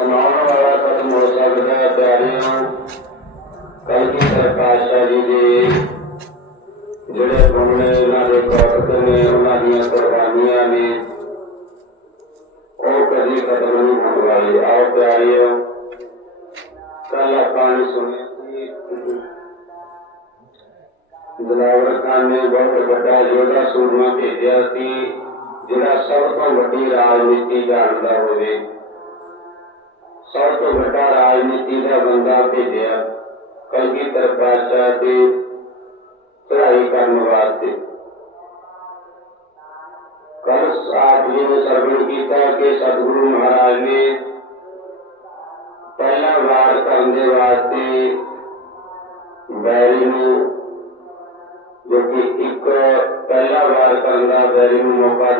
ਸਮਾਉਣ ਵਾਲਾ ਖਤਮ ਹੋ ਸਕਦਾ ਹੈ ਪਿਆਰਿਆਂ ਕੱਲ ਕੀ ਸਰਕਾਸ਼ਾ ਜੀ ਦੇ ਜਿਹੜੇ ਗੁਣ ਨੇ ਉਹਨਾਂ ਦੇ ਕੌਤਕ ਨੇ ਉਹਨਾਂ ਦੀਆਂ ਕੁਰਬਾਨੀਆਂ ਨੇ ਉਹ ਕਦੀ ਖਤਮ ਨਹੀਂ ਹੋਣ ਵਾਲੀ ਆਓ ਪਿਆਰਿਓ ਕੱਲ ਆਪਾਂ ਨੇ ਸੁਣਿਆ ਸੀ ਦਲਾਵਰ ਖਾਨ ਨੇ ਬਹੁਤ ਵੱਡਾ ਯੋਧਾ ਸੂਰਮਾ ਭੇਜਿਆ ਸੀ ਜਿਹੜਾ ਸਭ ਤੋਂ ਵੱਡੀ ਰਾਜਨੀਤੀ ਜਾਣਦਾ ਹੋਵੇ ਸਭ ਤੋਂ ਵੱਡਾ ਰਾਜਨੀਤੀ ਦਾ ਬੰਦਾ ਭੇਜਿਆ ਕਲਗੀਧਰ ਪਾਤਸ਼ਾਹ ਦੀ ਚੜ੍ਹਾਈ ਕਰਨ ਵਾਸਤੇ ਕੱਲ ਆਪ ਜੀ ਨੇ ਸਰਵਣ ਕੀਤਾ ਕਿ ਸਤਿਗੁਰੂ ਮਹਾਰਾਜ ਨੇ ਪਹਿਲਾ ਵਾਰ ਕਰਨ ਦੇ ਵਾਸਤੇ ਬੈਰੀ ਨੂੰ ਜੋ ਕਿ ਇੱਕ ਪਹਿਲਾ ਵਾਰ ਕਰਨ ਦਾ ਬੈਰੀ ਨੂੰ ਮੌਕਾ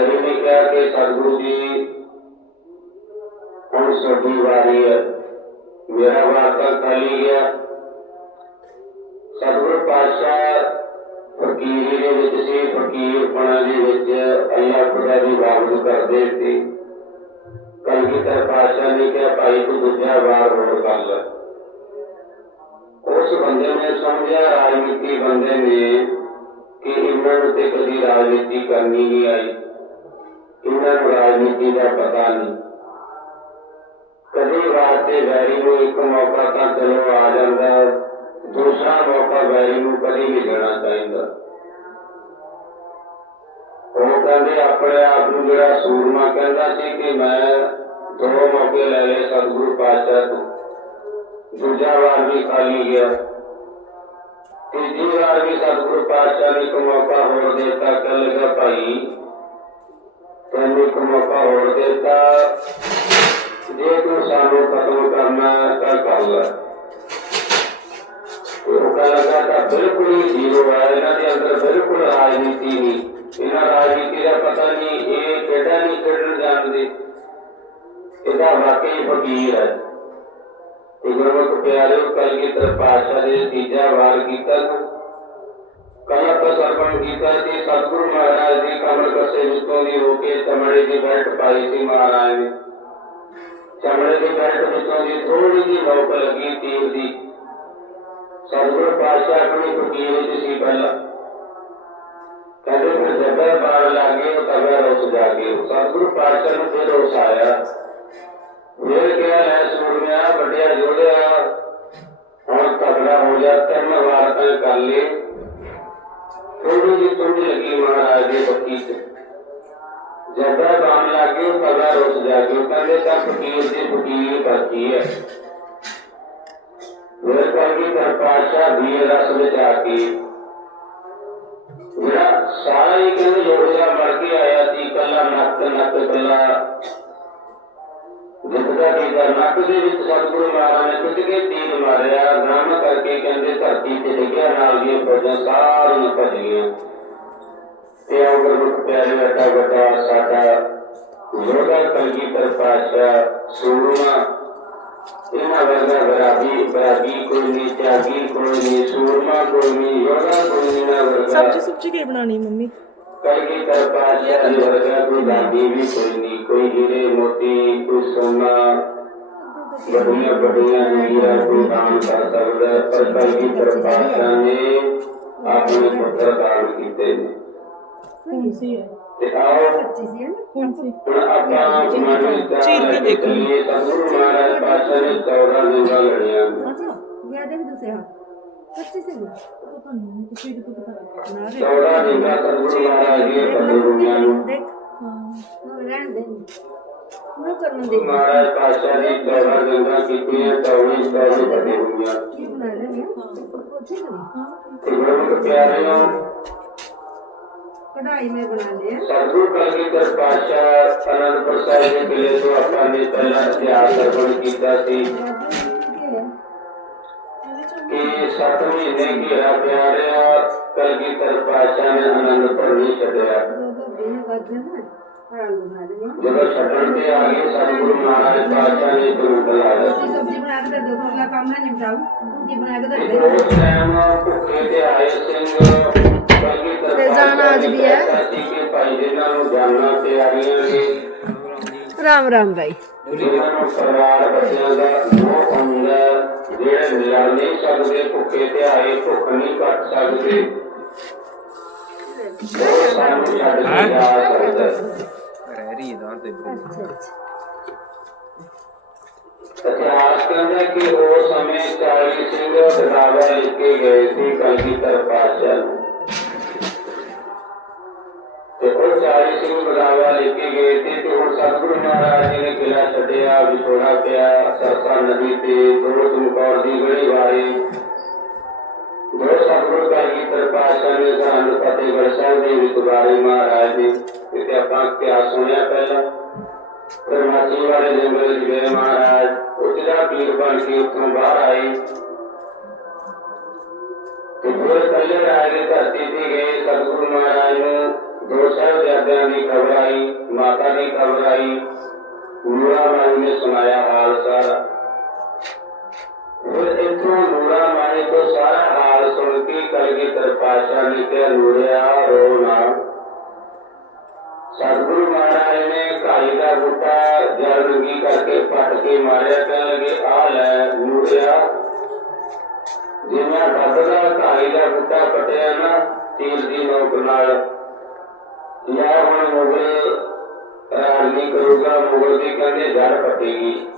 ਦਿੱਤਾ ਵੀ ਕਿਹਾ ਕਿ ਸਤਿਗੁਰੂ ਜੀ, ਹੁਣ ਤੁਹਾਡੀ ਵਾਰੀ ਹੈ। ਮੇਰਾ ਵਾਰ ਖਾਲੀ ਗਿਆ। ਸਤਿਗੁਰੂ ਪਾਤਸ਼ਾਹ ਫਕੀਰੀ ਦੇ ਵਿੱਚ ਸੀ ਫਕੀਰਪਣਾ ਦੇ ਵਿੱਚ ਅੱਲਾਹ ਖੁਦਾ ਦੀ ਬਾਬਤ ਕਰਦੇ ਸੀ। ਕਲਗੀਧਰ ਪਾਤਸ਼ਾਹ ਨੇ ਕਿਹਾ, ਭਾਈ, ਤੂੰ ਦੂਜਾ ਵਾਰ ਹੋਰ ਕਰ ਲੈ। ਉਸ ਬੰਦੇ ਨੇ ਸਮਝਿਆ, ਰਾਜਨੀਤੀ ਬੰਦੇ ਨੇ, ਕਿ ਇਹਨਾਂ ਨੂੰ ਤੇ ਕਦੀ ਰਾਜਨੀਤੀ ਕਰਨੀ ਨਹੀਂ ਆਈ। ਇਹਨਾਂ ਨੂੰ ਰਾਜਨੀਤੀ ਦਾ ਪਤਾ ਨਹੀਂ। ਕਦੇ ਵਾਸਤੇ ਵੈਰੀ ਨੂੰ ਇੱਕ ਮੌਕਾ ਤਾਂ ਚਲੋ ਆ ਜਾਂਦਾ ਦੂਸਰਾ ਮੌਕਾ ਵੈਰੀ ਨੂੰ ਕਦੀ ਨਹੀਂ ਦੇਣਾ ਚਾਹੀਦਾ। ਉਹ ਕਹਿੰਦੇ, ਆਪਣੇ ਆਪ ਨੂੰ ਜਿਹੜਾ ਸੂਰਮਾ ਕਹਿੰਦਾ ਸੀ ਕਿ ਮੈਂ ਦੋ ਮੌਕੇ ਲੈ ਲਏ ਸਤਿਗੁਰੂ ਪਾਤਸ਼ਾਹ ਤੋਂ। ਦੂਜਾ ਵਾਰ ਵੀ ਖਾਲੀ ਗਿਆ। ਤੀਜੀ ਵਾਰ ਵੀ ਸਤਿਗੁਰੂ ਪਾਤਸ਼ਾਹ ਨੇ ਇੱਕ ਮੌਕਾ ਹੋਰ ਦਿੱਤਾ ਕਹਿ ਲਗਾ, ਭਾਈ ਤੈਨੂੰ ਇੱਕ ਮੌਕਾ ਹੋਰ ਦਿੱਤਾ। ਜੇ ਤੂੰ ਸਾਨੂੰ ਖਤਮ ਕਰਨਾ ਤਾਂ ਕਰ ਲੈ। ਉਹ ਕਹਿੰਦਾ ਤਾਂ ਬਿਲਕੁਲ ਹੀ ਜ਼ੀਰੋ ਹੈ ਇਹਨਾਂ ਦੇ ਅੰਦਰ ਬਿਲਕੁਲ ਰਾਜਨੀਤੀ ਨਹੀਂ। ਇਹਨਾਂ ਰਾਜਨੀਤੀ ਦਾ ਪਤਾ ਨਹੀਂ, ਇਹ ਕਿਹੜਾ ਨਹੀਂ ਖੇਡਣ ਜਾਣਦੇ। ਇਹਦਾ ਵਾਕਈ ਫਕੀਰ ਹੈ। ਇਹ ਗੁਰਮੁਖ ਪਿਆਰੇ ਕਲਗੀਧਰ ਪਾਤਸ਼ਾਹ ਦੇ ਤੀਜਾ ਵਾਰ ਕੀਤਾ ਕਲਾ ਦਾ ਸਰਪਣ ਕੀਤਾ ਸੀ ਸਤਿਗੁਰੂ ਮਹਾਰਾਜ ਦੀ ਕਮਰ ਕਸੇ ਵਿੱਚੋਂ ਦੀ ਹੋ ਕੇ ਚਮੜੇ ਦੀ ਬੈਲਟ ਪਾਈ ਸੀ ਮਹਾਰਾਜ ਨੇ ਚਮੜੇ ਦੀ ਬੈਲਟ ਵਿੱਚੋਂ ਦੀ ਥੋੜੀ ਜਿਹੀ ਨੋਕ ਲੱਗੀ ਤੀਰ ਦੀ ਸਤਿਗੁਰੂ ਪਾਤਸ਼ਾਹ ਆਪਣੀ ਫਕੀਰ ਵਿੱਚ ਸੀ ਪਹਿਲਾਂ ਕਹਿੰਦੇ ਫਿਰ ਜੱਦਾ ਬਾੜ ਲਾਗੇ ਉਹ ਤਗਾ ਰੁੱਸ ਜਾ ਕੇ ਸਤਿਗੁਰੂ ਪਾਤਸ਼ਾਹ ਨੂੰ ਫਿਰ ਰੋਸ ਆਇਆ ਫਿਰ ਕਿਹਾ ਲੈ ਸੂਰਮਿਆ ਵੱਡਿਆ ਜੋੜਿਆ ਹੁਣ ਤਗੜਾ ਹੋ ਜਾ ਤਿੰਨ ਵਾਰ ਤਾਂ ਕਰ ਲੈ ਥੋੜੀ ਜਿਹੀ ਤੁੰਡ ਲੱਗੀ ਮਹਾਰਾਜ ਦੇ ਬੱਕੀ ਤੇ। ਜੱਦਾ ਬਾਣ ਲਾਗੇ, ਉਹ ਤਗਾ ਰੁੱਸ ਜਾ ਕੇ ਉਹ ਕਹਿੰਦੇ ਤਾਂ ਫਕੀਰ ਦੀ ਫਕੀਰ ਬਾਕੀ ਹੈ। ਜਿਹੜਾ ਸਾਰਾ ਹੀ ਕਹਿੰਦੇ ਜੋੜਿਆ ਮਰ ਕੇ ਆਇਆ ਸੀ ਕੱਲਾ ਨੱਕ ਨੱਕ ਕੱਲਾ ਜਿੱਦਾਂ ਕਿ ਨੱਕ ਦੇ ਵਿੱਚ ਸਤਿਗੁਰੂ ਮਹਾਰਾਜ ਨੇ ਖੁਦ ਕੇ ਤੀਰ ਮਾਰਿਆ। ਨਾਮ ਕਰਕੇ ਕਹਿੰਦੇ ਧਰਤੀ ਤੇ ਡਿੱਗਿਆ, ਨਾਲ ਦੀਆਂ ਫੌਜਾਂ ਸਾਰੀਆਂ ਭੱਜ ਗਈਆਂ। ਤੇ ਉਹ ਗੁਰਮੁਖ ਪਿਆਰੇ ਵੱਡਾ ਵੱਡਾ ਸਾਡਾ ਯੋਗਾ ਕਲਗੀ ਪਾਤਸ਼ਾਹ ਸੂਰਮਾ ਇਹਨਾਂ ਵਰਗਾ ਬਰਾਬੀ ਬਰਾਬੀ ਕੋਈ ਨਹੀਂ, ਤਿਆਗੀ ਕੋਈ ਨਹੀਂ ਸੂਰਮਾ ਕੋਈ ਨਹੀਂ ਯੋਗਾ ਕੋਈ ਨਹੀਂ ਨਾ ਵਰਗਾ। ਸਬਜੀ ਸੁਬਜੀ ਕੀ ਬਣਾਣੀ ਮੰਮੀ? ਕਲਗੀ ਪਾਤਸ਼ਾਹ ਦੀ ਵਰਗਾ ਕੋਈ ਦਾਦੀ ਵੀ ਕੋਈ ਨਹੀਂ ਕੋਈ ਹੀਰੇ ਮੋਤੀ ਕੋਈ ਸੋਨਾ। ਵੱਡੀਆਂ ਵੱਡੀਆਂ ਦੁਨੀਆ ਕੋਈ ਦਾਨ ਕਰ ਸਕਦਾ ਹੈ, ਪਰ ਕਲਗੀ ਪਾਤਸ਼ਾਹ ਨੇ ਆਪਣੇ ਪੁੱਤਰ ਦਾਨ ਕੀਤੇ ਨੇ। ਕੌਣ ਸੀ ਹੈ? ਤੇ ਆਓ। ਕੌਣ ਸੀ ਹੁਣ ਆਪਾਂ ਮਨ ਵਿੱਚ ਚੀਰ ਕੇ ਦੇਖੋ। ਦੇਖੀਏ ਤਾਂ ਗੁਰੂ ਮਹਾਰਾਜ ਪਾਤਸ਼ਾਹ ਨੇ 14 ਦਿਨਾਂ ਲੜਿਆ। पच्चीस है। ना तो तो नहीं तो फिर तो पता ना रे देख हाँ रहने दे मैं कर मन देख महाराज पाशा जी दवा गंगा की प्रिय चौबीस का भी बने होंगे ये बना रहे हैं ठीक है हाँ तो प्यारे हो कढ़ाई में बना दिया सदगुरु कलगीधर पाशा अनंत प्रसाद जी के लिए तो अपना नेता से आकर्षण किया थी ਕਿ ਸੱਤ ਮਹੀਨੇ ਘੇਰਾ ਪਿਆ ਰਿਹਾ ਕਲਗੀਧਰ ਪਾਸ਼ਾ ਨੇ ਅਨੰਦਪੁਰ ਨਹੀਂ ਛੱਡਿਆ। ਜਦੋਂ ਛੱਡਣ ਤੇ ਆ ਗਏ ਸਤਿਗੁਰੂ ਮਹਾਰਾਜ ਪਾਸ਼ਾ ਨੇ ਗੁਰੂ ਬੁਲਾਇਆ। ਸਬਜ਼ੀ ਬਣਾ ਕੇ ਦੋ ਅਗਲਾ ਕੰਮ ਨਾ ਨਿਪਟਾਓ। ਸਬਜ਼ੀ ਬਣਾ ਕੇ ਦੇ ਉਸ ਟਾਈਮ ਭੁੱਖੇ ਤੇ ਆਏ ਸਿੰਘ ਤੇ ਜਾਨ ਅੱਜ ਵੀ ਹੈ। ਕਿ ਭਾਈ ਜਿਨ੍ਹਾਂ ਨੂੰ ਜਾਨਣਾ ਤੇ ਆ ਰਹੀਆਂ ਨੇ। ਪਰਿਵਾਰ ਬੱਚਿਆਂ ਦਾ ਮੋਹ ਹੁੰਦਾ ਜਿਹੜੇ ਮਿਲ ਨਹੀਂ ਸਕਦੇ ਭੁੱਖੇ ਤੇ ਆਏ ਭੁੱਖ ਨਹੀਂ ਕੱਟ ਸਕਦੇ ਉਹ ਸਾਨੂੰ ਛੱਡ ਕੇ ਜਾ ਸਕਦਾ ਰਹਿ ਤੇ ਹੁਣ ਸਤਿਗੁਰੂ ਮਹਾਰਾਜ ਜੀ ਨੇ ਕਿਲਾ ਛੱਡਿਆ ਵਿਛੋੜਾ ਪਿਆ ਸਰਸਾ ਨਦੀ ਤੇ ਦੋ ਚਮਕੌਰ ਦੀ ਗੜੀ ਵਾਰੀ ਦੋ ਸਤਿਗੁਰੂ ਕਲਗੀਧਰ ਪਾਤਸ਼ਾਹ ਨੇ ਸਾਨੂੰ ਫਤਿਹਗੜ੍ਹ ਸਾਹਿਬ ਦੇ ਵਿੱਚ ਬਾਰੇ ਮਹਾਰਾਜ ਜੀ ਤੇ ਆਪਾਂ ਕਿਆ ਸੁਣਿਆ ਪਹਿਲਾਂ ਪਰਮਾਤਮਾ ਵਾਲੇ ਜੰਗਲ ਵਿੱਚ ਗਏ ਮਹਾਰਾਜ ਉਜੜਾ ਪੀਰ ਬਣ ਕੇ ਉੱਥੋਂ ਬਾਹਰ ਆਏ ਤੇ ਪੂਰੇ ਕੱਲੇ ਰਾਜ ਦੀ ਧਰਤੀ ਤੇ ਗਏ ਸਤਿਗੁਰੂ ਮਹਾਰਾਜ ਨੂੰ ਦੋ ਸਾਹਿਬਜ਼ਾਦਿਆਂ ਦੀ ਖਬਰ ਆਈ ਮਾਤਾ ਦੀ ਖਬਰ ਆਈ ਨੂਰਾ ਮਾਈ ਨੇ ਸੁਣਾਇਆ ਹਾਲ ਸਾਰਾ ਫਿਰ ਇੱਥੋਂ ਨੂਰਾ ਮਾਈ ਤੋਂ ਸਾਰਾ ਹਾਲ ਸੁਣ ਕੇ ਕਲਗੀਧਰ ਪਾਤਸ਼ਾਹ ਨੇ ਕਿਹਾ ਨੂਰਿਆ ਰੋ ਨਾ ਸਤਿਗੁਰੂ ਮਹਾਰਾਜ ਨੇ ਘਾਈ ਦਾ ਬੂਟਾ ਜਲ ਰੰਗੀ ਕਰਕੇ ਪੱਟ ਕੇ ਮਾਰਿਆ ਕਹਿਣ ਲੱਗੇ ਆ ਲੈ ਨੂਰਿਆ ਜਿਵੇਂ ਰੱਬ ਦਾ ਘਾਈ ਦਾ ਬੂਟਾ ਪਟਿਆ ਨਾ ਤੀਰ ਦੀ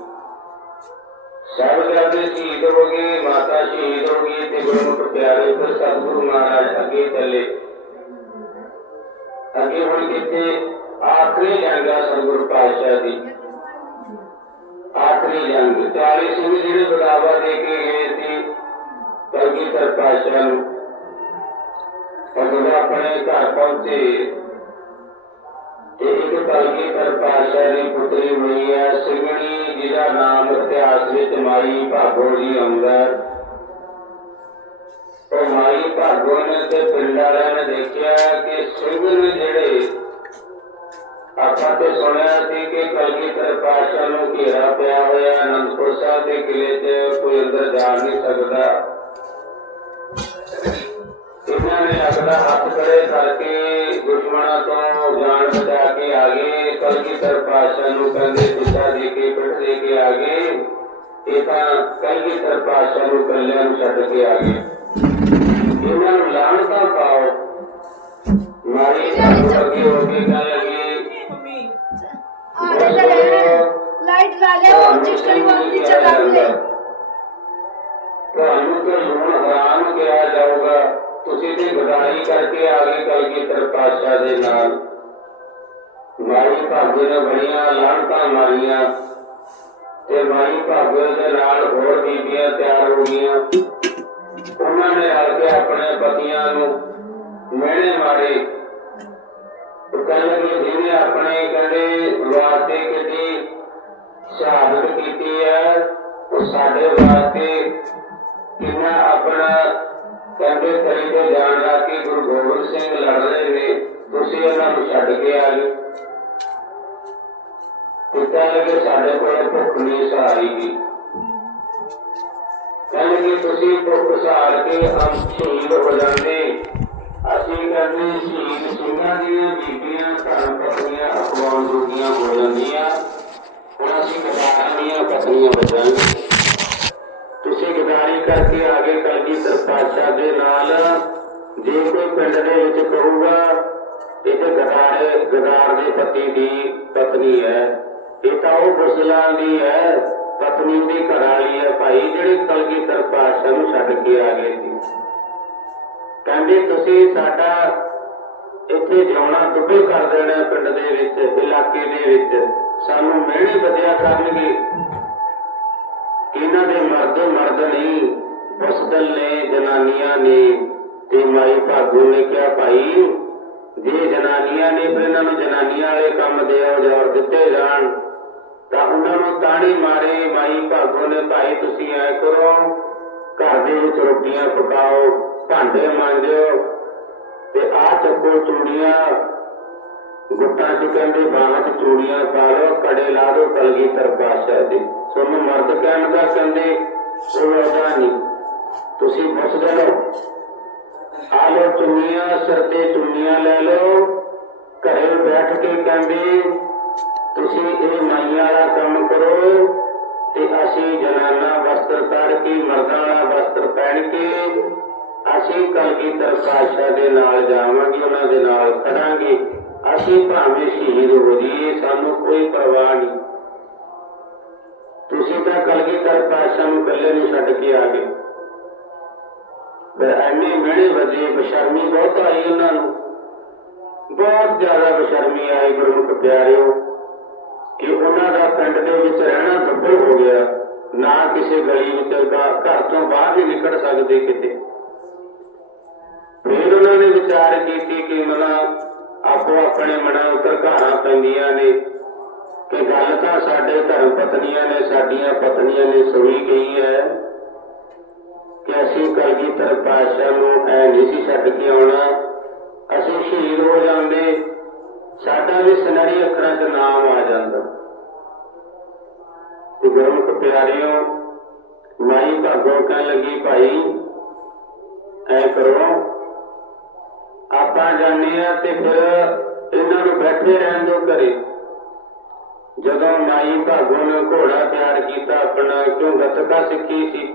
ਨੋਕ ਨਾਲ ਜਾਂ ਹੁਣ ਸ਼ਹੀਦ ਹੋ ਗਏ ਮਾਤਾ ਸ਼ਹੀਦ ਹੋ ਗਈ ਤੇ ਗੁਰਮੁਖ ਪਿਆਰੇ ਫਿਰ ਸਤਿਗੁਰੂ ਮਹਾਰਾਜ ਅੱਗੇ ਚੱਲੇ ਅੱਗੇ ਹੁਣ ਕਿਤੇ ਆਖਰੀ ਜੰਗ ਆ ਸਤਿਗੁਰੂ ਪਾਤਸ਼ਾਹ ਦੀ ਆਖਰੀ ਜੰਗ 40 ਸਿੰਘ ਜਿਹੜੇ ਬਦਾਵਾ ਦੇ ਕੇ ਗਏ ਸੀ ਕਲਗੀਧਰ ਪਾਤਸ਼ਾਹ ਨੂੰ ਉਹ ਜਦੋਂ ਆਪਣੇ ਘਰ ਪਹੁੰਚੇ ਤੇ ਇੱਕ ਕਲਗੀਧਰ ਪਾਤਸ਼ਾਹ ਦੀ ਪੁੱਤਰੀ ਹੋਈ ਹੈ ਸਿੰਘਣੀ ਜਿਹਦਾ ਨਾਮ ਇਤਿਹਾਸ ਵਿੱਚ ਮਾਈ ਭਾਗੋ ਜੀ ਆਉਂਦਾ ਉਹ ਮਾਈ ਭਾਗੋ ਨੇ ਤੇ ਪਿੰਡ ਨੇ ਦੇਖਿਆ ਕਿ ਸਿੰਘ ਜਿਹੜੇ ਆਪਾਂ ਤੇ ਸੁਣਿਆ ਸੀ ਕਿ ਕਲਗੀਧਰ ਪਾਤਸ਼ਾਹ ਨੂੰ ਘੇਰਾ ਪਿਆ ਹੋਇਆ ਅਨੰਦਪੁਰ ਸਾਹਿਬ ਦੇ ਕਿਲੇ 'ਚ ਕੋਈ ਅੰਦਰ ਜਾ ਨਹੀਂ ਸਕਦਾ। ਨੇ ਅਗਲਾ ਹੱਥ ਖੜੇ ਕਰਕੇ ਦੁਸ਼ਮਣਾਂ ਤੋਂ ਜਾਨ ਬਚਾ ਕੇ ਆ ਗਏ। ਕਲਗੀਧਰ ਪਾਤਸ਼ਾਹ ਨੂੰ ਕਹਿੰਦੇ ਪਿਤਾ ਦੇ ਕੇ ਪਿੱਠ ਦੇ ਕੇ ਆ ਗਏ। ਇਹ ਤਾਂ ਕਲਗੀਧਰ ਪਾਤਸ਼ਾਹ ਨੂੰ ਕੱਲਿਆਂ ਨੂੰ ਛੱਡ ਕੇ ਆ ਗਏ। ਇਹਨਾਂ ਨੂੰ ਲਾਣਤਾ ਪਾਓ। ਮਾਰੀ ਜਾਨ ਅੱਗੇ ਹੋ ਕੇ ਮੰਮੀ ਲਾਈਟ ਲਾ ਲੈ ਉਹ ਚਿਸ਼ਕਰੀ ਵਾਲੀ ਚਲਾ ਲੈ ਤੁਹਾਨੂੰ ਤੇ ਹੁਣ ਹੈਰਾਨ ਕਿਹਾ ਜਾਊਗਾ। ਤੁਸੀਂ ਤੇ ਗਦਾਰੀ ਕਰਕੇ ਆ ਕਲਗੀਧਰ ਪਾਤਸ਼ਾਹ ਦੇ ਨਾਲ। ਮਾਈ ਭਾਗੇ ਨੇ ਬੜੀਆਂ ਲਾਂਟਾਂ ਮਾਰੀਆਂ ਤੇ ਮਾਈ ਭਾਗੇ ਦੇ ਨਾਲ ਹੋਰ ਬੀਬੀਆਂ ਤਿਆਰ ਹੋ ਗਈਆਂ। ਉਹਨਾਂ ਨੇ ਆ ਕੇ ਆਪਣੇ ਪਤੀਆਂ ਨੂੰ ਮਿਹਣੇ ਮਾਰੇ। ਉਹ ਕਹਿੰਦੇ ਜਿਹਨੇ ਆਪਣੇ ਕਹਿੰਦੇ ਵਾਸਤੇ ਕਿਤੇ ਸ਼ਹਾਦਤ ਕੀਤੀ ਹੈ, ਉਹ ਸਾਡੇ ਵਾਸਤੇ ਕਿੰਨਾ ਆਪਣਾ ਕਹਿੰਦੇ ਜਾਣ ਲਾ ਕੇ ਗੁਰੂ ਗੋਬਿੰਦ ਸਿੰਘ ਲੜ ਰਹੇ। ਨੇ ਤੁਸੀਂ ਉਹਨਾਂ ਨੂੰ ਛੱਡ ਕੇ ਆ ਗਏ ਪਿਤਾ ਲਗੇ ਸਾਡੇ ਕੋਲ ਭੁੱਖ ਨਹੀਂ ਸਹਾਰੀ ਗਈ। ਕਹਿੰਦੇ ਤੁਸੀਂ ਭੁੱਖ ਸਹਾਰ ਕੇ ਹਮ ਸ਼ਹੀਦ ਹੋ ਜਾਂਦੇ। ਅਸੀਂ ਕਹਿੰਦੇ ਸ਼ਹੀਦ ਸਿੰਘਾਂ ਦੀਆਂ ਬੀਬੀਆਂ ਧਰਮ ਪਤਨੀਆਂ ਅਖਵਾਉਣ ਜੋਗੀਆਂ ਹੋ ਜਾਂਦੀਆਂ। ਹੁਣ ਅਸੀਂ ਕਿਸਾਨਾਂ ਦੀਆਂ ਪਤਨੀਆਂ ਬਚਾਂਗੇ ਤੁਸੀਂ ਗਦਾਰੀ ਕਰਕੇ ਆਗੇ ਕਲਗੀਧਰ ਪਾਤਸ਼ਾਹ ਦੇ ਨਾਲ। ਜੇ ਕੋਈ ਪਿੰਡ ਦੇ ਵਿੱਚ ਕਹੂਗਾ ਇਹ ਤੇ ਗਦਾਰ ਦੇ ਪਤੀ ਦੀ ਪਤਨੀ ਹੈ। ਇਹ ਤਾਂ ਉਹ ਮੁਸਲਾਂ ਦੀ ਹੈ, ਪਤਨੀ ਦੀ ਘਰ ਵਾਲੀ ਹੈ। ਭਾਈ ਜਿਹੜੀ ਕਲਗੀਧਰ ਪਾਤਸ਼ਾਹ ਨੂੰ ਛੱਡ ਕੇ ਆ ਗਏ ਸੀ। ਕਹਿੰਦੇ, ਤੁਸੀਂ ਸਾਡਾ ਇੱਥੇ ਜਿਉਣਾ ਦੁੱਬੇ ਕਰ ਦੇਣਾ ਪਿੰਡ ਦੇ ਵਿੱਚ, ਇਲਾਕੇ ਦੇ ਵਿੱਚ। ਸਾਨੂੰ ਮਿਹਣੇ ਵਧਿਆ ਕਰਨਗੇ। ਇਹਨਾਂ ਦੇ ਮਰਦ ਮਰਦ ਨਹੀਂ ਬਸਦਲ ਨੇ, ਜਨਾਨੀਆਂ ਨੇ ਤੇ ਮਾਈ ਭਾਗੂ ਨੇ ਕਿਹਾ, ਭਾਈ, ਜੇ ਜਨਾਨੀਆਂ ਨੇ ਫਿਰ ਇਹਨਾਂ ਨੂੰ ਜਨਾਨੀਆਂ ਵਾਲੇ ਕੰਮ ਦੇ ਜਾਂ ਦਿੱਤੇ ਜਾਣ, ਤਾਂ ਉਹਨਾਂ ਨੂੰ ਤਾੜੀ ਮਾਰੇ, ਮਾਈ ਭਾਗੋ ਨੇ, ਭਾਈ, ਤੁਸੀਂ ਐ ਕਰੋ, ਘਰ ਦੇ ਵਿੱਚ ਰੋਟੀਆਂ ਪਕਾਓ, ਭਾਂਡੇ ਮਾਂਜੋ ਤੇ ਆ ਚੱਕੋ ਚੂੜੀਆਂ ਗੁੱਟਾਂ ਚ ਕਹਿੰਦੇ ਬਾਹਾਂ ਚ ਚੂੜੀਆਂ ਪਾ ਲਓ ਕੜੇ ਲਾ ਦਿਓ ਕਲਗੀਧਰ ਪਾਤਸ਼ਾਹ ਦੇ। ਤੁਹਾਨੂੰ ਮਰਦ ਕਹਿਣ ਦਾ ਕਹਿੰਦੇ ਉਹ ਉਹਦਾ ਨਹੀਂ। ਤੁਸੀਂ ਪੁੱਛਦੇ ਰਹੋ ਆ ਲੋ ਚੁੰਨੀਆਂ, ਸਿਰ ਤੇ ਚੁੰਨੀਆਂ ਲੈ ਲਓ। ਘਰੇ ਬੈਠ ਕੇ ਕਹਿੰਦੇ, ਤੁਸੀਂ ਇਹ ਮਾਈਆਂ ਵਾਲਾ ਕੰਮ ਕਰੋ ਤੇ ਅਸੀਂ ਜਨਾਨਾ ਵਸਤਰ ਤਾਰ ਕੇ, ਮਰਦਾਂ ਵਾਲਾ ਵਸਤਰ ਪਹਿਨ ਕੇ ਅਸੀਂ ਕਲਗੀਧਰ ਪਾਤਸ਼ਾਹ ਦੇ ਨਾਲ ਜਾਵਾਂਗੇ, ਉਹਨਾਂ ਦੇ ਨਾਲ ਖੜਾਂਗੇ। ਅਸੀਂ ਭਾਵੇਂ ਸ਼ਹੀਦ ਹੋ ਜਾਈਏ ਸਾਨੂੰ ਕੋਈ ਪਰਵਾਹ ਨਹੀਂ। ਤੁਸੀਂ ਤਾਂ ਕਲਗੀਧਰ ਪਾਤਸ਼ਾਹ ਨੂੰ ਇਕੱਲੇ ਨੂੰ ਛੱਡ ਕੇ ਆ ਗਏ। ਫਿਰ ਐਨੇ ਮਿਹਣੇ ਵਜੇ ਬਸ਼ਰਮੀ ਬਹੁਤ ਆਈ ਉਹਨਾਂ ਨੂੰ। ਬਹੁਤ ਜ਼ਿਆਦਾ ਬਸ਼ਰਮੀ ਆਈ ਗੁਰਮੁਖ ਪਿਆਰਿਓ, ਕਿ ਉਹਨਾਂ ਦਾ ਪਿੰਡ ਦੇ ਵਿੱਚ ਰਹਿਣਾ ਦੁੱਭਰ ਹੋ ਗਿਆ। ਨਾ ਕਿਸੇ ਗਲੀ ਵਿੱਚ ਘਰ ਤੋਂ ਬਾਹਰ ਨਹੀਂ ਨਿਕਲ ਸਕਦੇ ਕਿਤੇ। ਫਿਰ ਉਹਨਾਂ ਨੇ ਵਿਚਾਰ ਕੀਤੀ ਕਿ ਮਨਾ ਆਪੋ ਆਪਣੇ ਮਨਾਂ ਉੱਤੇ ਘਾਰਾਂ ਪੈਂਦੀਆਂ ਨੇ ਕਿ ਗੱਲ ਤਾਂ ਸਾਡੇ ਧਰਮ ਪਤਨੀਆਂ ਨੇ, ਸਾਡੀਆਂ ਪਤਨੀਆਂ ਨੇ ਸੁਣੀ ਗਈ ਹੈ ਕਿ ਅਸੀਂ ਕਲਗੀਧਰ ਪਾਤਸ਼ਾਹ ਨੂੰ ਐ ਨਹੀਂ ਸੀ ਛੱਡ ਕੇ ਆਉਣਾ। ਅਸੀਂ ਸ਼ਹੀਦ ਹੋ ਜਾਂਦੇ, ਸਾਡਾ ਵੀ ਸੁਨਹਿਰੀ ਅੱਖਰਾਂ 'ਚ ਨਾਮ ਆ ਜਾਂਦਾ। ਤੇ ਗੁਰਮੁਖ ਪਿਆਰਿਓ, ਮਾਈ ਭਾਗੋ ਕਹਿਣ ਲੱਗੀ, ਭਾਈ, ਐ ਕਰੋ ਆਪਾਂ ਜਾਣੇ ਆ ਤੇ ਫਿਰ ਇਹਨਾਂ ਨੂੰ ਬੈਠੇ ਰਹਿਣ ਦਿਓ ਘਰੇ। ਜਦੋਂ ਮਾਈ ਭਾਗੋ ਨੇ ਘੋੜਾ ਤਿਆਰ ਕੀਤਾ, ਆਪਣਾ ਕਿਉਂ ਗੱਤਕਾ ਸਿੱਖੀ ਸੀ।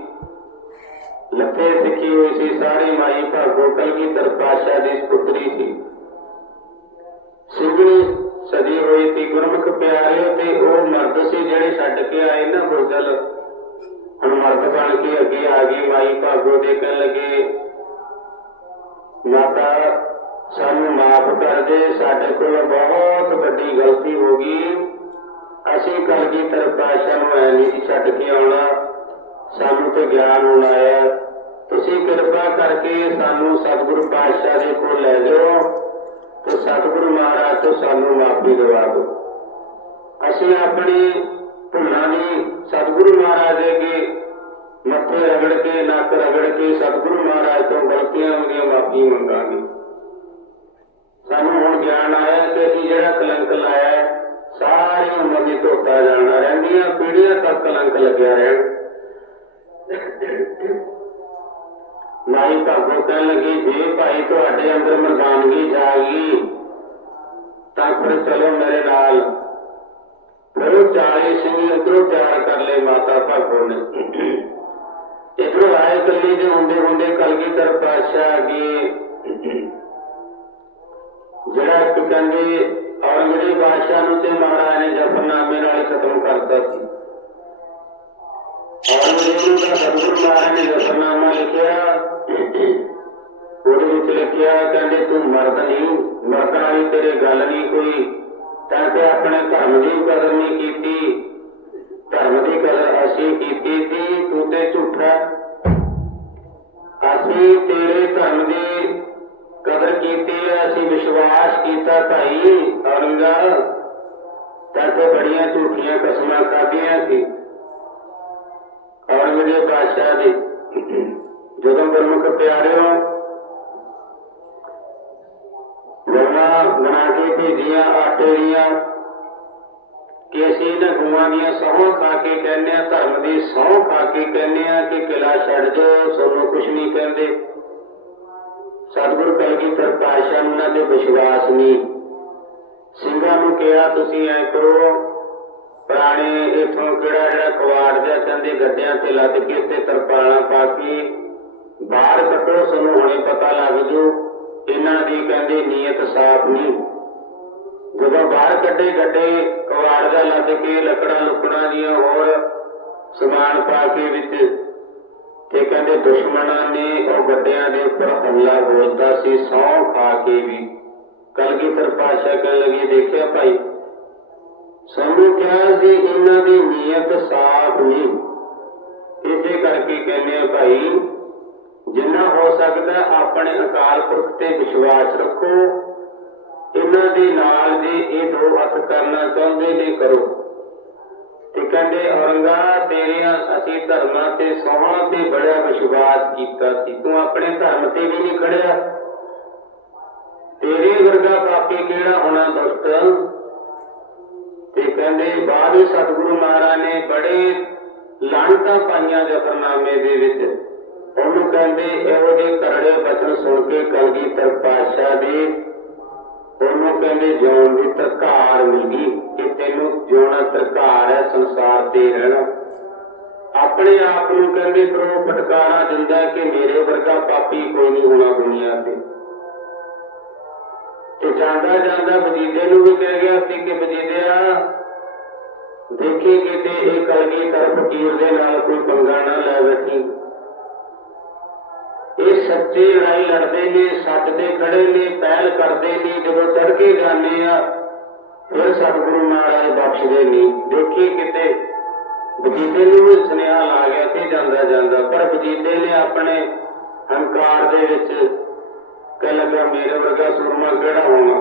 ਲੱਥੇ ਸਿੱਖੀ ਹੋਈ ਸੀ, ਸਾਰੀ ਮਾਈ ਭਾਗੋ ਕਲਗੀਧਰ ਪਾਤਸ਼ਾਹ ਦੀ ਪੁੱਤਰੀ ਸੀ। ਸਿੰਘਣੀ ਸਜੀ ਹੋਈ ਸੀ ਗੁਰਮੁਖ ਪਿਆਰੇ ਤੇ ਉਹ ਮਰਦ ਸੀ ਜਿਹੜੇ ਛੱਡ ਕੇ ਆਏ ਨਾ ਗੁਰਦਲ ਹੁਣ ਮਰਦ ਬਣ ਕੇ ਅੱਗੇ ਆ ਗਈ ਮਾਈ ਭਾਗੋ ਦੇ ਕਹਿਣ ਲੱਗੇ, ਮਾਤਾ ਸਾਨੂੰ ਮਾਫ ਕਰ ਦੇ, ਸਾਡੇ ਕੋਲ ਬਹੁਤ ਵੱਡੀ ਗਲਤੀ ਹੋ ਗਈ। ਅਸੀਂ ਕਲਗੀਧਰ ਪਾਤਸ਼ਾਹ ਨੂੰ ਐ ਨਹੀਂ ਛੱਡ ਕੇ ਆਉਣਾ। ਸਾਨੂੰ ਤੇ ਗਿਆਨ ਹੋਣਾ ਹੈ ਤੁਸੀਂ ਕਿਰਪਾ ਕਰਕੇ ਸਾਨੂੰ ਸਤਿਗੁਰੂ ਪਾਤਸ਼ਾਹ ਦੇ ਕੋਲ ਲੈ ਜਾਓ ਤੇ ਸਤਿਗੁਰੂ ਮਹਾਰਾਜ ਤੋਂ ਸਾਨੂੰ ਮਾਫੀ ਦਿਵਾ ਦਿਓ। ਅਸੀਂ ਆਪਣੀ ਭੁੱਲਾਂ ਦੀ ਸਤਿਗੁਰੂ ਮਹਾਰਾਜ ਦੇ ਕੇ ਮੱਥੇ ਰਗੜ ਕੇ, ਨੱਕ ਰਗੜ ਕੇ ਸਤਿਗੁਰੂ ਮਹਾਰਾਜ ਤੋਂ ਗਲਤੀਆਂ ਦੀਆਂ ਮਾਫੀ ਮੰਗਾਂਗੇ। ਸਾਨੂੰ ਹੁਣ ਗਿਆਨ ਆਇਆ ਕਿ ਅਸੀਂ ਜਿਹੜਾ ਕਲੰਕ ਲਾਇਆ ਹੈ, ਸਾਰੀ ਉਮਰ ਦੀ ਧੋਤਾ ਜਾਣਾ ਰਹਿੰਦੀਆਂ ਪੀੜ੍ਹੀਆਂ ਤੱਕ ਕਲੰਕ ਲੱਗਿਆ ਰਹਿਣ। ਮਾਈ ਭਾਗੋ ਕਹਿਣ ਲੱਗੀ ਜੇ ਭਾਈ ਤੁਹਾਡੇ ਅੰਦਰ ਮਰਦਾਨਗੀ ਜਾਗੀ ਤਾਂ ਫਿਰ ਚਲੋ ਮੇਰੇ ਨਾਲ। ਫਿਰ 40 ਸਿੰਘ ਉਧਰੋਂ ਤਿਆਰ ਕਰ ਲਏ ਮਾਤਾ ਭਾਗੋ ਨੇ। ਇਧਰੋਂ ਆਏ ਕੱਲੀ ਦੇ ਹੁੰਦੇ ਹੁੰਦੇ ਕਲਗੀਧਰ ਪਾਸਾ ਅੱਗੇ ਜਿਹੜਾ ਇੱਕ ਕਹਿੰਦੇ ਔਰੰਗਜ਼ੇਬ ਬਾਦਸ਼ਾਹ ਨੂੰ ਤੇ ਮਹਾਰਾਜ ਨੇ ਜਫਰਨਾਮੇ ਨਾਲ ਖਤਮ ਕਰਤਾ ਸੀ। ਔਰੰਗਜ਼ੇਬ ਨੂੰ ਤਾਂ ਮਹਾਰਾਜ ਨੇ ਜਫਰਨਾਮਾ ਲਿਖਿਆ, ਉਹਦੇ ਵਿੱਚ ਲਿਖਿਆ, ਕਹਿੰਦੇ ਤੂੰ ਮਰਦ ਨਹੀਂ, ਮਰਦਾਂ ਵਾਲੀ ਤੇਰੇ ਗੱਲ ਨਹੀਂ ਕੋਈ, ਤਾਂ ਤੇ ਆਪਣੇ ਧਰਮ ਦੀ ਕਦਰ ਨਹੀਂ ਕੀਤੀ। ਧਰਮ ਦੀ ਕਦਰ ਅਸੀਂ ਕੀਤੀ ਸੀ, ਤੂੰ ਤੇ ਝੂਠਾ। ਅਸੀਂ ਤੇਰੇ ਧਰਮ ਦੀ ਕਦਰ ਕੀਤੀ, ਅਸੀਂ ਵਿਸ਼ਵਾਸ ਕੀਤਾ ਭਾਈ ਔਰੰਗਾ ਤੇ ਬੜੀਆਂ ਝੂਠੀਆਂ ਕਸਮਾਂ ਖਾਧੀਆਂ ਸੀ। ਔਰੰਗਜ਼ੇਬ ਬਾਦਸ਼ਾਹ ਦੀ, ਜਦੋਂ ਗੁਰਮੁਖ ਪਿਆਰਿਓ ਗਰਮਾ ਬਣਾ ਕੇ ਭੇਜੀਆਂ ਆਟੇ ਦੀਆਂ, ਕਿ ਅਸੀਂ ਇਹਨਾਂ ਦੀਆਂ ਸਹੁੰ ਖਾ ਕੇ ਕਹਿੰਦੇ ਆ ਧਰਮ ਦੀ ਸਹੁੰ ਖਾ ਕੇ ਕਹਿੰਦੇ ਆ ਕਿ ਕਿਲਾ ਛੱਡ ਜਾਓ ਤੁਹਾਨੂੰ ਕੁਝ ਨਹੀਂ ਕਹਿੰਦੇ। ਸਤਿਗੁਰੂ ਕਲਗੀਧਰ ਪਾਤਸ਼ਾਹ ਉਹਨਾਂ ਤੇ ਵਿਸ਼ਵਾਸ ਨਹੀਂ। ਸਿੰਘਾਂ ਨੂੰ ਕਿਹਾ, ਤੁਸੀਂ ਐ ਕਰੋ, ਪੁਰਾਣੇ ਇਥੋਂ ਕਿਹੜਾ ਜਿਹੜਾ ਕਵਾੜ ਜਿਹਾ ਕਹਿੰਦੇ ਗੱਡਿਆਂ ਤੇ ਲੱਦ ਕੇ ਤੇ ਤਰਪਾਲਾਂ ਪਾ ਕੇ ਬਾਹਰ ਕੱਢੋ, ਸਾਨੂੰ ਹੁਣੇ ਪਤਾ ਲੱਗ ਜੂ, ਇਹਨਾਂ ਦੀ ਕਹਿੰਦੇ ਨੀਅਤ ਸਾਫ਼ ਨਹੀਂ। ਜਦੋਂ ਬਾਹਰ ਕੱਢੇ ਗੱਡੇ, ਕਵਾੜ ਦਾ ਲੱਦ ਕੇ ਲੱਕੜਾਂ ਲੁਕੜਾਂ ਦੀਆਂ ਹੋਰ ਸਮਾਨ ਪਾ ਕੇ ਵਿੱਚ ਤੇ ਕਹਿੰਦੇ ਦੁਸ਼ਮਣਾਂ ਨੇ ਉਹ ਗੱਡਿਆਂ ਦੇ ਉੱਪਰ ਹਮਲਾ ਬੋਲਦਾ ਸੀ, ਸੌ ਖਾ ਕੇ ਵੀ। ਕਲਗੀਧਰ ਪਾਸ਼ਾ ਕਹਿਣ ਲੱਗੇ, ਦੇਖਿਆ ਭਾਈ, ਸਾਨੂੰ ਕਿਹਾ ਸੀ ਇਹਨਾਂ ਦੀ ਨੀਅਤ ਸਾਫ਼ ਨਹੀਂ। ਇਸੇ ਕਰਕੇ ਕਹਿੰਦੇ ਆ ਭਾਈ, ਜਿੰਨਾ ਹੋ ਸਕਦਾ ਆਪਣੇ ਅਕਾਲ ਪੁਰਖ ਤੇ ਵਿਸ਼ਵਾਸ ਰੱਖੋ। ਇਹਨਾਂ ਦੇ ਨਾਲ ਜੇ ਇਹ ਦੋ ਹੱਥ ਕਰਨਾ ਚਾਹੁੰਦੇ ਨੇ, ਕਰੋ। ਤੇ ਕਹਿੰਦੇ ਔਰੰਗਾ ਤੇਰੀਆਂ ਅਸੀਂ ਧਰਮਾਂ ਤੇ ਸੋਹਾਂ ਤੇ ਬੜਾ ਵਿਸ਼ਵਾਸ ਕੀਤਾ ਸੀ। ਤੂੰ ਆਪਣੇ ਧਰਮ ਤੇ ਵੀ ਨਹੀਂ ਖੜਿਆ। ਤੇਰੇ ਵਰਗਾ ਪਾਪੀ ਕਿਹੜਾ ਹੋਣਾ ਦੁਸ਼ਟ? ਤੇ ਕਹਿੰਦੇ, ਬਾਅਦ ਵਿੱਚ ਸਤਿਗੁਰੂ ਮਹਾਰਾਜ ਨੇ ਬੜੇ ਲਾਂਟਾਂ ਪਾਈਆਂ ਜਫਰਨਾਮੇ ਦੇ ਵਿੱਚ। ਉਹਨੂੰ ਕਹਿੰਦੇ, ਇਹੋ ਜਿਹੇ ਕਰੜੇ ਬਚਨ ਸੁਣ ਕੇ ਕਲਗੀਧਰ ਪਾਤਸ਼ਾਹ ਦੇ ਉਹਨੂੰ ਕਹਿੰਦੇ ਜਿਉਣ ਦੀ ਤਰਕਾਰ ਮਿਲੀ ਕਿ ਤੈਨੂੰ ਜਿਉਣਾ ਤਰਕਾਰ ਹੈ, ਸੰਸਾਰ ਤੇ ਰਹਿਣਾ। ਆਪਣੇ ਆਪ ਨੂੰ ਕਹਿੰਦੇ ਪ੍ਰਭੂ ਫਟਕਾਰਾ ਦਿੰਦਾ ਕਿ ਮੇਰੇ ਵਰਗਾ ਪਾਪੀ ਕੋਈ ਨਹੀਂ ਹੋਣਾ ਦੁਨੀਆ ਤੇ। ਤੇ ਜਾਂਦਾ ਜਾਂਦਾ ਵਜੀਦੇ ਨੂੰ ਵੀ ਕਹਿ ਗਿਆ ਸੀ ਕਿ ਵਜੀਦਿਆ ਦੇਖੀ ਕਿਤੇ ਇਹ ਕਲਗੀਧਰ ਫਕੀਰ ਦੇ ਨਾਲ ਕੋਈ ਪੰਗਾ ਨਾ ਲੈ ਬੈਠੀ। ਇਹ ਸੱਚੇ ਲੜਾਈ ਲੜਦੇ ਨੇ, ਸੱਚ ਦੇ ਖੜੇ ਨੇ, ਪਹਿਲ ਕਰਦੇ ਨੇ, ਜਦੋਂ ਚੜ ਕੇ ਜਾਂਦੇ ਆ, ਫਿਰ ਸਤਿਗੁਰੂ ਮਹਾਰਾਜ ਬਖਸ਼ਦੇ ਨਹੀਂ ਦੇਖੀ ਕਿਤੇ ਵਜੀਦੇ ਨੂੰ ਵੀ ਸੁਨੇਹਾ ਲਾ ਗਿਆ ਤੇ ਜਾਂਦਾ ਜਾਂਦਾ, ਪਰ ਬਜੀਤੇ ਨੇ ਆਪਣੇ ਹੰਕਾਰ ਦੇ ਵਿੱਚ ਕਹਿ ਲੱਗਾ, ਮੇਰੇ ਵਰਗਾ ਸੁਰਮਾ ਕਿਹੜਾ ਹੋਣਾ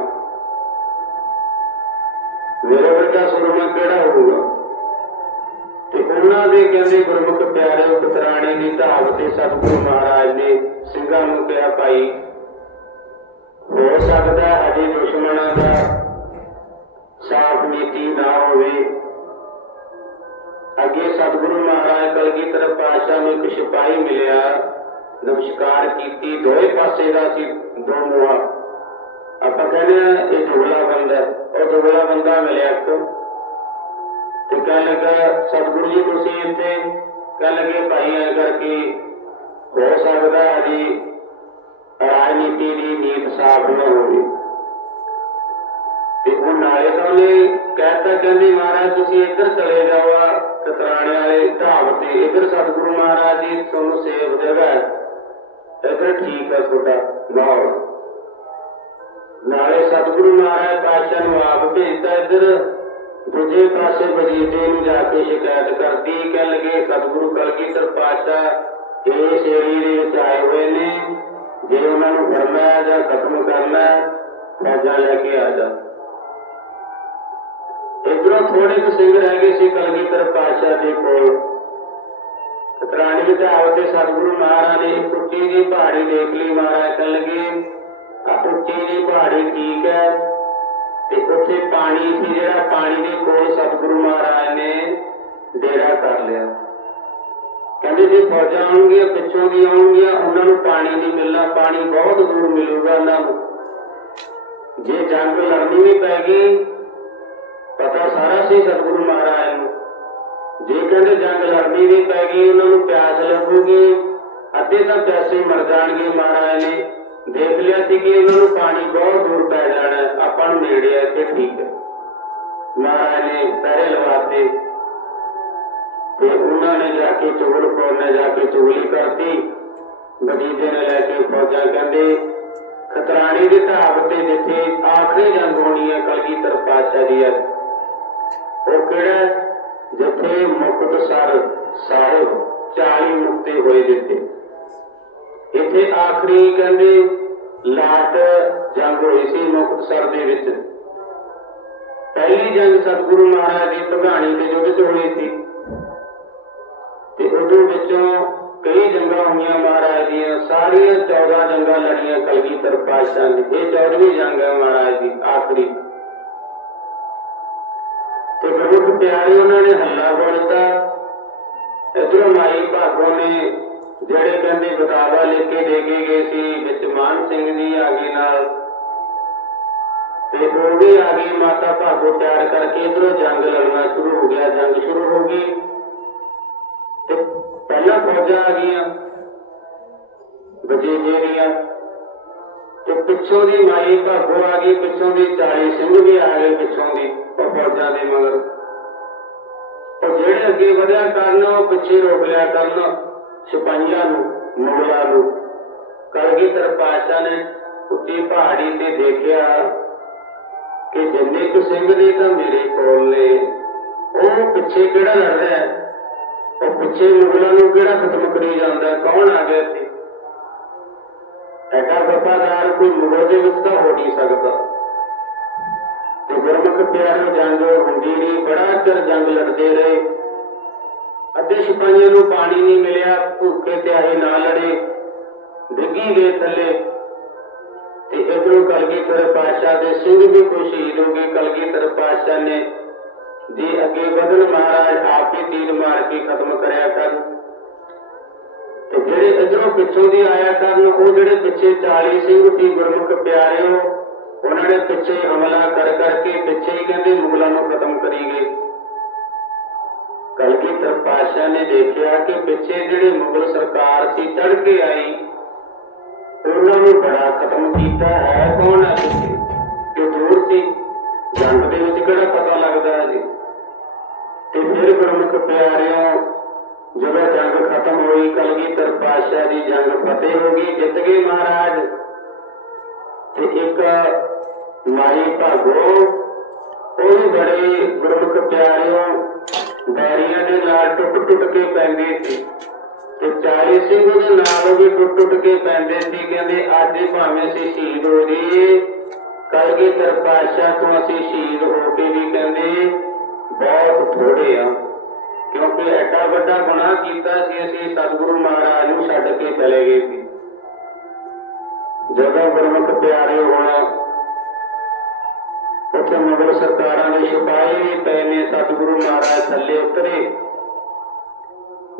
ਮੇਰੇ ਵਰਗਾ ਸੁਰਮਾ ਕਿਹੜਾ ਹੋਊਗਾ? ਤੇ ਉਹਨਾਂ ਦੇ ਕਹਿੰਦੇ ਗੁਰਮੁਖ ਪਿਆਰੇ ਉਤਰਾਣੇ ਦੀ ਧਾਵ ਤੇ ਸਤਿਗੁਰੂ ਮਹਾਰਾਜ ਨੇ ਸਿੰਘਾਂ ਨੂੰ ਕਿਹਾ, ਭਾਈ, ਹੋ ਸਕਦਾ ਅਜੇ ਦੁਸ਼ਮਣਾਂ ਦਾ ਸਾਫ਼ ਨੀਤੀ ਨਾ ਹੋਵੇ। ਅੱਗੇ ਸਤਿਗੁਰੂ ਮਹਾਰਾਜ ਕਲਗੀਧਰ ਪਾਤਸ਼ਾਹ ਨੂੰ ਇੱਕ ਸਿਪਾਹੀ ਮਿਲਿਆ, ਨਮਸਕਾਰ ਕੀਤੀ। ਦੋਵੇਂ ਪਾਸੇ ਦਾ ਸੀ ਦੋ ਮੂਹਾ ਆਪਾਂ ਕਹਿੰਦੇ ਇਹ ਦੁਗਲਾ ਬੰਦਾ, ਉਹ ਦੁਗਲਾ ਬੰਦਾ ਮਿਲਿਆ ਇੱਕ। ਤੇ ਕਹਿਣ ਲੱਗਾ, ਸਤਿਗੁਰੂ ਜੀ, ਤੁਸੀਂ ਇੱਥੇ ਕਹਿਣ ਲੱਗੇ, ਭਾਈ ਐ ਕਰਕੇ ਹੋ ਸਕਦਾ ਹੈ ਜੀ ਰਾਜਨੀਤੀ ਦੀ ਨੀਤ ਸਾਫ਼ ਨਾ ਹੋਵੇ। ਤੇ ਉਹ ਨਾਲੇ ਤਾਂ ਉਹਨੇ ਕਹਿੰਦੇ, ਮਹਾਰਾਜ, ਤੁਸੀਂ ਇੱਧਰ ਚਲੇ ਜਾਓ ਆ, ਕਤਰਾਣੇ ਵਾਲੇ ਢਾਬ ਤੇ। ਇੱਧਰ ਸਤਿਗੁਰੂ ਮਹਾਰਾਜ ਜੀ, ਤੁਹਾਨੂੰ ਸੇਵ ਜਗ੍ਹਾ ਇੱਧਰ ਠੀਕ ਹੈ ਤੁਹਾਡਾ ਮਾਹੌਲ। ਨਾਲੇ ਸਤਿਗੁਰੂ ਮਹਾਰਾਜ ਪਾਤਸ਼ਾਹ ਨੂੰ ਆਪ ਭੇਜਦਾ ਇੱਧਰ। ਦੂਜੇ ਪਾਸੇ ਵਜੀਦੇ ਨੂੰ ਜਾ ਕੇ ਸ਼ਿਕਾਇਤ ਕਰਦੀ ਕਹਿ ਲਗੇ, ਸਤਿਗੁਰੂ ਕਲਗੀਧਰ ਪਾਤਸ਼ਾਹ ਇਸ ਏਰੀਏ ਦੇ ਵਿੱਚ ਆਏ ਹੋਏ ਨੇ। ਜੇ ਉਹਨਾਂ ਨੂੰ ਫੜਨਾ ਜਾਂ ਖਤਮ ਕਰਨਾ ਫੌਜਾਂ ਲੈ ਕੇ ਆ ਜਾ। ਇਧਰੋਂ ਥੋੜੇ ਕੁ ਸਿੰਘ ਰਹਿ ਗਏ ਸੀ ਕਲਗੀਧਰ ਪਾਤਸ਼ਾਹ ਦੇ ਕੋਲ। ਕਤਰਾਣੀ ਵਿੱਚ ਆਵ ਤੇ ਸਤਿਗੁਰੂ ਮਹਾਰਾਜ ਨੇ ਇੱਕ ਦੀ ਪਹਾੜੀ ਦੇਖ ਲਈ। ਮਹਾਰਾਜ ਕਹਿ ਲੱਗੇ ਆ ਉੱਚੀ ਦੀ ਪਹਾੜੀ ਠੀਕ ਹੈ ਤੇ ਉੱਥੇ ਪਾਣੀ ਸੀ ਜਿਹੜਾ ਪਾਣੀ ਦੇ ਕੋਲ ਸਤਿਗੁਰੂ ਮਹਾਰਾਜ ਨੇ ਡੇਰਾ ਕਰ ਲਿਆ। ਕਹਿੰਦੇ ਜੇ ਫੌਜਾਂ ਆਉਣਗੀਆਂ, ਪਿੱਛੋਂ ਦੀ ਆਉਣਗੀਆਂ, ਉਹਨਾਂ ਨੂੰ ਪਾਣੀ ਨਹੀਂ ਮਿਲਣਾ, ਪਾਣੀ ਬਹੁਤ ਦੂਰ ਮਿਲੂਗਾ ਉਹਨਾਂ ਨੂੰ। ਜੇ ਜੰਗ ਲੜਨੀ ਵੀ ਪੈ ਗਈ, ਪਤਾ ਸਾਰਾ ਸੀ ਸਤਿਗੁਰੂ ਮਹਾਰਾਜ ਨੂੰ। ਜੇ ਕਹਿੰਦੇ ਜੰਗ ਲੜਨੀ ਵੀ ਪੈ ਗਈ, ਉਹਨਾਂ ਨੂੰ ਪਿਆਸ ਲੱਗੂਗੀ, ਅੱਧੇ ਤਾਂ ਪਿਆਸੇ ਮਰ ਜਾਣਗੇ ਮਹਾਰਾਜ ਨੇ। ਦੇਖ ਲਿਆ ਸੀ ਕਿ ਉਹਨਾਂ ਨੂੰ ਪਾਣੀ ਬਹੁਤ ਦੂਰ ਪੈ ਜਾਣਾ ਹੈ, ਆਪਾਂ ਨੂੰ ਨੇੜੇ ਹੈ ਇੱਥੇ ਠੀਕ ਹੈ। ਮਹਾਰਾਜ ਨੇ ਪਹਿਰੇ ਲਵਾਤੇ। ਤੇ ਉਹਨਾਂ ਨੇ ਜਾ ਕੇ ਚੁਗਲਖੋਰ ਨੇ ਜਾ ਕੇ ਚੁਗਲੀ ਕਰਤੀ। ਵਜੀਦੇ ਨੇ ਲੈ ਕੇ ਫੌਜਾਂ ਕਹਿੰਦੇ ਖਤਰਾਣੀ ਦੇ ਢਾਬ ਤੇ ਜਿੱਥੇ ਆਖਰੀ ਜੰਗ ਹੋਣੀ ਹੈ ਕਲਗੀਧਰ ਪਾਤਸ਼ਾਹ ਦੀ ਹੈ ਉਹ ਕਿਹੜਾ ਹੈ? ਜਿੱਥੇ ਮੁਕਤਸਰ ਸਾਹਿਬ 40 ਮੁਕਤੇ ਹੋਏ ਜਿੱਥੇ ਇੱਥੇ ਆਖਰੀ ਕਹਿੰਦੇ, ਲਾਟ ਜੰਗ ਹੋਈ ਸੀ ਮੁਕਤਸਰ ਦੇ ਵਿੱਚ। ਪਹਿਲੀ ਜੰਗ ਸਤਿਗੁਰੂ ਮਹਾਰਾਜ ਦੀ ਭਗਾਣੀ ਦੇ ਯੁੱਧ 'ਚ ਹੋਈ ਸੀ। ਤੇ ਉਦੋਂ ਵਿੱਚੋਂ ਕਈ ਜੰਗਾਂ ਹੋਈਆਂ ਮਹਾਰਾਜ ਦੀਆਂ, ਸਾਰੀਆਂ 14 ਜੰਗਾਂ ਲੜੀਆਂ ਕਲਗੀਧਰ ਪਾਤਸ਼ਾਹ ਨੇ ਇਹ 14ਵੀਂ ਜੰਗ ਹੈ ਮਹਾਰਾਜ ਦੀ, ਆਖਰੀ। ਤੇ ਗੁਰੂ ਪਿਆਰੇ ਉਹਨਾਂ ਨੇ ਹੱਲਾ ਬੋਲਤਾ। ਇਧਰੋਂ ਮਾਈ ਭਾਗੋ ਨੇ ਜਿਹੜੇ ਕਹਿੰਦੇ ਬਤਾਵਾ ਲਿਖ ਕੇ ਦੇ ਗਏ ਸੀ, ਵਿੱਚ ਮਾਨ ਸਿੰਘ ਜੀ ਆ ਗਏ ਨਾਲ। ਤੇ ਉਹ ਵੀ ਆ ਮਾਤਾ ਭਾਗੋ ਤਿਆਰ ਕਰਕੇ ਇਧਰੋਂ ਜੰਗ ਲੜਨਾ ਸ਼ੁਰੂ ਹੋ ਗਿਆ, ਜੰਗ ਸ਼ੁਰੂ ਹੋ ਗਈ। ਤੇ ਪਹਿਲਾਂ ਫੌਜਾਂ ਆ ਗਈਆਂ ਵਜੀਦੇ ਦੀਆਂ। ਤੇ ਪਿੱਛੋਂ ਦੀ ਮਾਈ ਭਾਗੋ ਆ ਗਈ, ਪਿੱਛੋਂ ਦੀ 40 ਸਿੰਘ ਵੀ ਆ ਗਏ ਪਿੱਛੋਂ ਦੀ, ਉਹ ਫੌਜਾਂ ਦੇ ਮਗਰ। ਉਹ ਜਿਹੜੇ ਅੱਗੇ ਵਧਿਆ ਕਰਨ, ਉਹ ਪਿੱਛੇ ਰੋਕ ਲਿਆ ਕਰਨ। ਸਿਪਾਹੀਆਂ ਨੂੰ, ਮੁਗਲਾਂ ਨੂੰ। ਕਲਗੀਧਰ ਪਾਤਸ਼ਾਹ ਨੇ ਉੱਚੀ ਪਹਾੜੀ ਤੇ ਦੇਖਿਆ ਕਿ ਜਿੰਨੇ ਕੁ ਸਿੰਘ ਨੇ ਤਾਂ ਮੇਰੇ ਕੋਲ ਨੇ, ਉਹ ਪਿੱਛੇ ਕਿਹੜਾ ਲੜ ਰਿਹਾ ਹੈ? ਉਹ ਪਿੱਛੇ ਮੁਗਲਾਂ ਨੂੰ ਕਿਹੜਾ ਖਤਮ ਕਰੀ ਜਾਂਦਾ ਕੌਣ ਆ ਗਿਆ ਸੀ ਐਡਾ ਵਫਾਦਾਰ ਕੋਈ ਮੁਗਲ ਦੇ ਵਿੱਚ ਤਾਂ ਹੋ ਨਹੀਂ ਸਕਦਾ। ਤੇ ਗੁਰਮੁਖ ਪਿਆਰੇ ਜੰਗ ਹੁੰਦੀ ਰਹੀ, ਬੜਾ ਚਿਰ ਜੰਗ ਲੜਦੇ ਰਹੇ। ਅੱਧੇ ਸਿਪਾਹੀਆਂ ਨੂੰ ਪਾਣੀ ਨਹੀਂ ਮਿਲਿਆ, ਭੁੱਖੇ ਪਿਆਸੇ ਨਾ ਲੜੇ, ਡਿੱਗੀ ਗਏ ਥੱਲੇ। ਤੇ ਇਧਰੋਂ ਕਲਗੀਧਰ ਪਾਤਸ਼ਾਹ ਦੇ ਸਿੰਘ ਵੀ ਕੋਈ ਸ਼ਹੀਦ ਹੋ ਗਏ। ਕਲਗੀਧਰ ਪਾਤਸ਼ਾਹ ਨੇ ਜੇ ਅੱਗੇ ਵਧਣ ਮਹਾਰਾਜ ਆਪ ਹੀ ਤੀਰ ਮਾਰ ਕੇ ਖਤਮ ਕਰਿਆ ਕਰਨ। ਤੇ ਜਿਹੜੇ ਇਧਰੋਂ ਪਿੱਛੋਂ ਦੀ ਆਇਆ ਕਰਨ, ਉਹ ਜਿਹੜੇ ਪਿੱਛੇ 40 ਸਿੰਘ ਸੀ ਗੁਰਮੁਖ ਪਿਆਰਿਓ, ਉਹਨਾਂ ਨੇ ਪਿੱਛੇ ਹਮਲਾ ਕਰ ਕਰਕੇ ਪਿੱਛੇ ਹੀ ਕਹਿੰਦੇ ਮੁਗਲਾਂ ਨੂੰ ਖਤਮ ਕਰੀ ਗਏ। ਕਲਗੀਧਰ ਪਾਸ਼ਾ ਨੇ ਦੇਖਿਆ ਕਿ ਪਿੱਛੇ ਜਿਹੜੇ ਮੁਗਲ ਸਰਕਾਰ ਸੀ ਚੜ ਕੇ ਆਈ, ਉਹਨਾਂ ਨੂੰ ਬੜਾ ਖਤਮ ਕੀਤਾ ਹੈ ਕੌਣ ਹੈ ਪਿੱਛੇ? ਕਿ ਦੂਰ ਸੀ, ਜੰਗ ਦੇ ਵਿੱਚ ਕਿਹੜਾ ਪਤਾ ਲੱਗਦਾ ਹੈ ਜੀ? ਤੇ ਫਿਰ ਗੁਰਮੁਖ ਪਿਆਰਿਓ, ਜਦੋਂ ਜੰਗ ਖਤਮ ਹੋਈ, ਕਲਗੀਧਰ ਪਾਤਸ਼ਾਹ ਦੀ ਜੰਗ ਫਤਿਹ ਹੋ ਗਈ, ਜਿੱਤ ਗਏ ਮਹਾਰਾਜ। ਤੇ ਇੱਕ ਮਾਈ ਭਾਗੋ, ਉਹ ਵੀ ਬੜੇ ਗੁਰਮੁਖ ਪਿਆਰਿਓ ਬੈਰੀਆਂ ਦੇ ਨਾਲ ਟੁੱਟ ਟੁੱਟ ਕੇ ਪੈਂਦੇ ਸੀ। ਤੇ 40 ਸਿੰਘ ਉਹਦੇ ਨਾਲ ਵੀ ਟੁੱਟ ਟੁੱਟ ਕੇ ਪੈਂਦੇ ਸੀ। ਕਹਿੰਦੇ, ਅੱਜ ਭਾਵੇਂ ਅਸੀਂ ਸ਼ਹੀਦ ਹੋ ਜਾਈਏ, ਕਲਗੀਧਰ ਪਾਤਸ਼ਾਹ ਤੋਂ ਅਸੀਂ ਸ਼ਹੀਦ ਹੋ ਕੇ ਵੀ ਕਹਿੰਦੇ, ਬਹੁਤ ਥੋੜੇ ਆ। ਕਿਉਂਕਿ ਐਡਾ ਵੱਡਾ ਗੁਨਾਹ ਕੀਤਾ ਸੀ, ਅਸੀਂ ਸਤਿਗੁਰੂ ਮਹਾਰਾਜ ਨੂੰ ਛੱਡ ਕੇ ਚਲੇ ਗਏ ਸੀ। ਜਦੋਂ ਗੁਰਮੁਖ ਪਿਆਰੇ ਹੋਣਾ ਉੱਥੇ ਮੁਗਲ ਸਰਕਾਰਾਂ ਦੇ ਸਿਪਾਹੀ ਵੀ ਪਏ ਨੇ ਸਤਿਗੁਰੂ ਮਹਾਰਾਜ ਥੱਲੇ ਉਤਰੇ।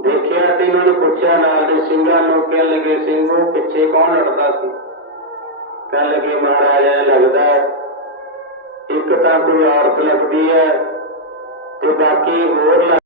ਦੇਖਿਆ ਤੇ ਇਹਨਾਂ ਨੂੰ ਪੁੱਛਿਆ, ਨਾਲ ਦੇ ਸਿੰਘਾਂ ਨੂੰ ਕਹਿਣ ਲੱਗੇ, ਸਿੰਘੋ ਪਿੱਛੇ ਕੌਣ ਲੜਦਾ ਸੀ? ਕਹਿਣ ਲੱਗੇ, ਮਹਾਰਾਜ, ਐਂ ਲੱਗਦਾ ਇੱਕ ਤਾਂ ਕੋਈ ਔਰਤ ਲੱਗਦੀ ਹੈ ਤੇ ਬਾਕੀ ਹੋਰ